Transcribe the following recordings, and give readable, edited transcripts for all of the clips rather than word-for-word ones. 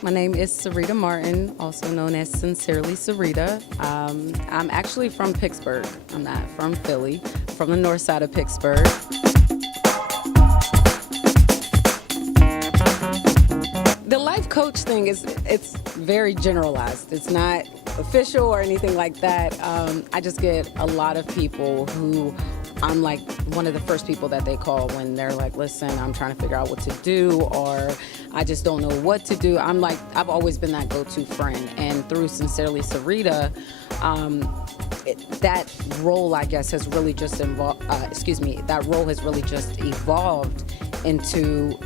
My name is Syreeta Martin, also known as Sincerely Syreeta. I'm actually from Pittsburgh. I'm not from Philly, I'm from the north side of Pittsburgh. The life coach thing it's very generalized. It's not official or anything like that. I just get a lot of people who I'm like one of the first people that they call when they're like, listen, I'm trying to figure out what to do, or I just don't know what to do. I've always been that go-to friend. And through Sincerely Syreeta, that role, I guess, has really just that role has really just evolved into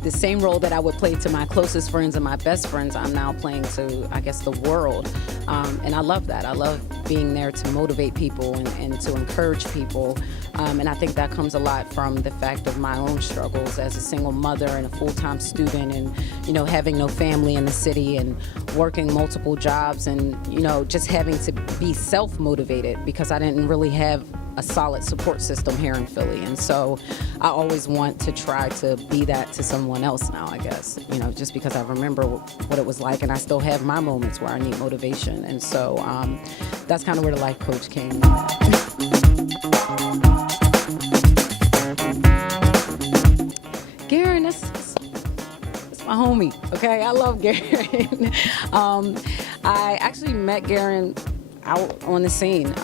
the same role that I would play to my closest friends and my best friends. I'm now playing to, I guess, the world. And I love that. I love being there to motivate people and to encourage people. And I think that comes a lot from the fact of my own struggles as a single mother and a full-time student, and, you know, having no family in the city and working multiple jobs, and, you know, just having to be self-motivated because I didn't really have a solid support system here in Philly. And so I always want to try to be that to someone else now, I guess, you know, just because I remember what it was like, and I still have my moments where I need motivation. And so that's kind of where the life coach came in. Garen, that's my homie, okay? I love Garen. I actually met Garen out on the scene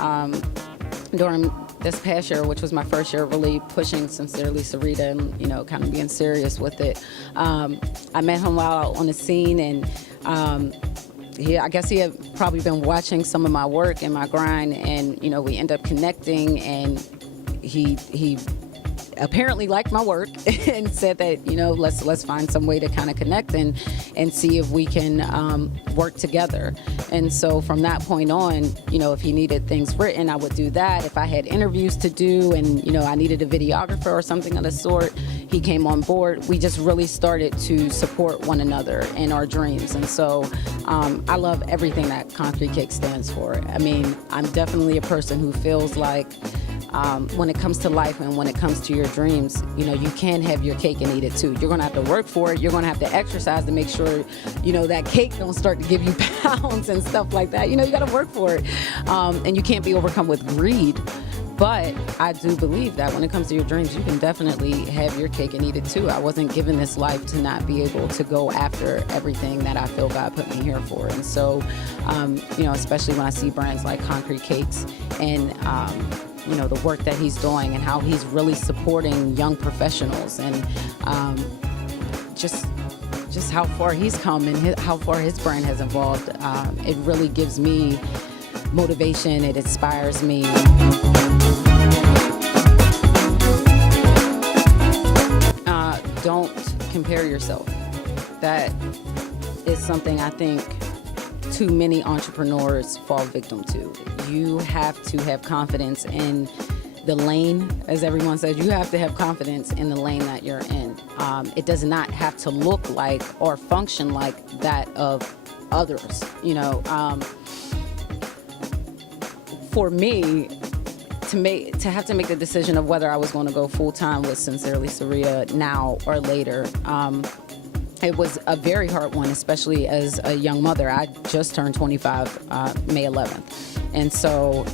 during this past year, which was my first year really pushing Sincerely Syreeta and, you know, kind of being serious with it. I met him while out on the scene, and I guess he had probably been watching some of my work and my grind, and, you know, we ended up connecting, and he apparently liked my work and said that, you know, let's find some way to kind of connect and see if we can work together. And so from that point on, you know, if he needed things written, I would do that. If I had interviews to do and, you know, I needed a videographer or something of the sort, he came on board. We just really started to support one another in our dreams. And so I love everything that Concrete Cake stands for. I mean, I'm definitely a person who feels like when it comes to life and when it comes to your dreams, you know, you can have your cake and eat it too. You're gonna have to work for it. You're gonna have to exercise to make sure, you know, that cake don't start to give you pounds and stuff like that. You know, you gotta work for it. And you can't be overcome with greed. But I do believe that when it comes to your dreams, you can definitely have your cake and eat it too. I wasn't given this life to not be able to go after everything that I feel God put me here for. And so, you know, especially when I see brands like Concrete Cakes and, you know, the work that he's doing and how he's really supporting young professionals, and just how far he's come and how far his brand has evolved. It really gives me motivation. It inspires me. Don't compare yourself. That is something I think too many entrepreneurs fall victim to. You have to have confidence in the lane, as everyone says. You have to have confidence in the lane that you're in. It does not have to look like or function like that of others. You know, for me, to have to make the decision of whether I was going to go full-time with Sincerely Syreeta now or later, it was a very hard one, especially as a young mother. I just turned 25 May 11th. And so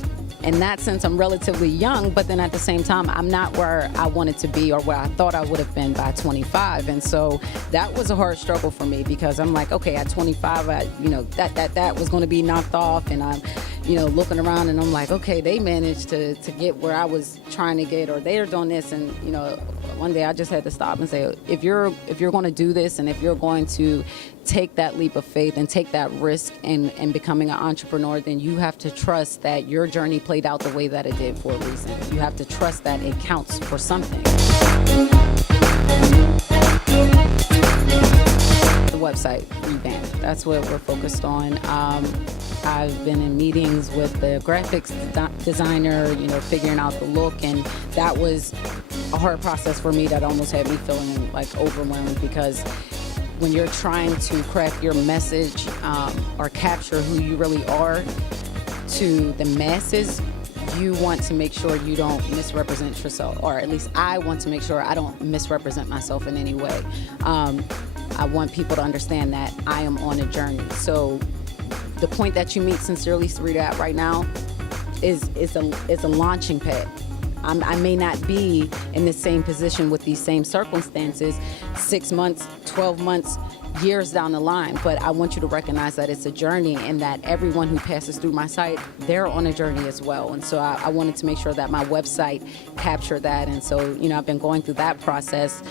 in that sense, I'm relatively young, but then at the same time, I'm not where I wanted to be or where I thought I would have been by 25. And so that was a hard struggle for me, because I'm like, okay, at 25, you know, that was going to be knocked off. And I'm, you know, looking around and I'm like, okay, they managed to get where I was trying to get, or they're doing this. And, you know, one day I just had to stop and say, if you're going to do this, and if you're going to take that leap of faith and take that risk in becoming an entrepreneur, then you have to trust that your journey played out the way that it did for a reason. You have to trust that it counts for something. The website revamp, that's what we're focused on. I've been in meetings with the graphics designer, you know, figuring out the look, and that was a hard process for me that almost had me feeling like overwhelmed, because when you're trying to craft your message or capture who you really are to the masses, you want to make sure you don't misrepresent yourself, or at least I want to make sure I don't misrepresent myself in any way. I want people to understand that I am on a journey. So the point that you meet Sincerely Syreeta at right now is a launching pad. I may not be in the same position with these same circumstances 6 months, 12 months, years down the line, but I want you to recognize that it's a journey, and that everyone who passes through my site, they're on a journey as well. And so I wanted to make sure that my website captured that. And so, you know, I've been going through that process.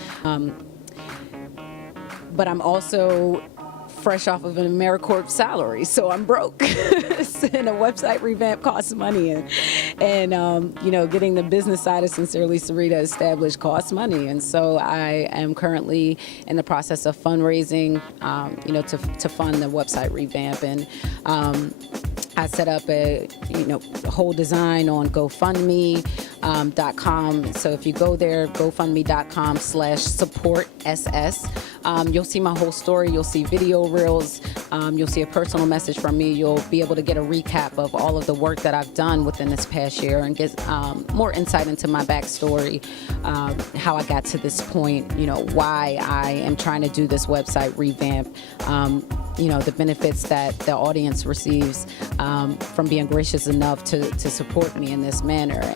But I'm also fresh off of an AmeriCorps salary, so I'm broke. And a website revamp costs money, and you know, getting the business side of Sincerely Syreeta established costs money. And so I am currently in the process of fundraising, you know, to fund the website revamp. And I set up a whole design on GoFundMe.com. So if you go there, GoFundMe.com/support SS, you'll see my whole story. You'll see video reels. You'll see a personal message from me. You'll be able to get a recap of all of the work that I've done within this past year, and get more insight into my backstory, how I got to this point, you know, why I am trying to do this website revamp, you know, the benefits that the audience receives from being gracious enough to support me in this manner.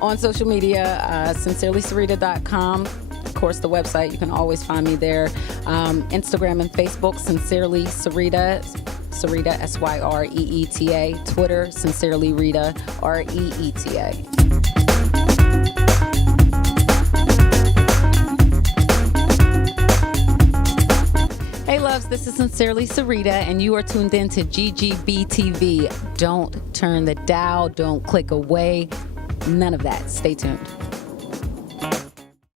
On social media, sincerelysyreeta.com. Of course, the website, you can always find me there. Instagram and Facebook, Sincerely Syreeta, Syreeta, Syreeta. Twitter, Sincerely Rita, Reeta. Hey loves, this is Sincerely Syreeta, and you are tuned in to GGBTV. Don't turn the dial, don't click away, none of that. Stay tuned.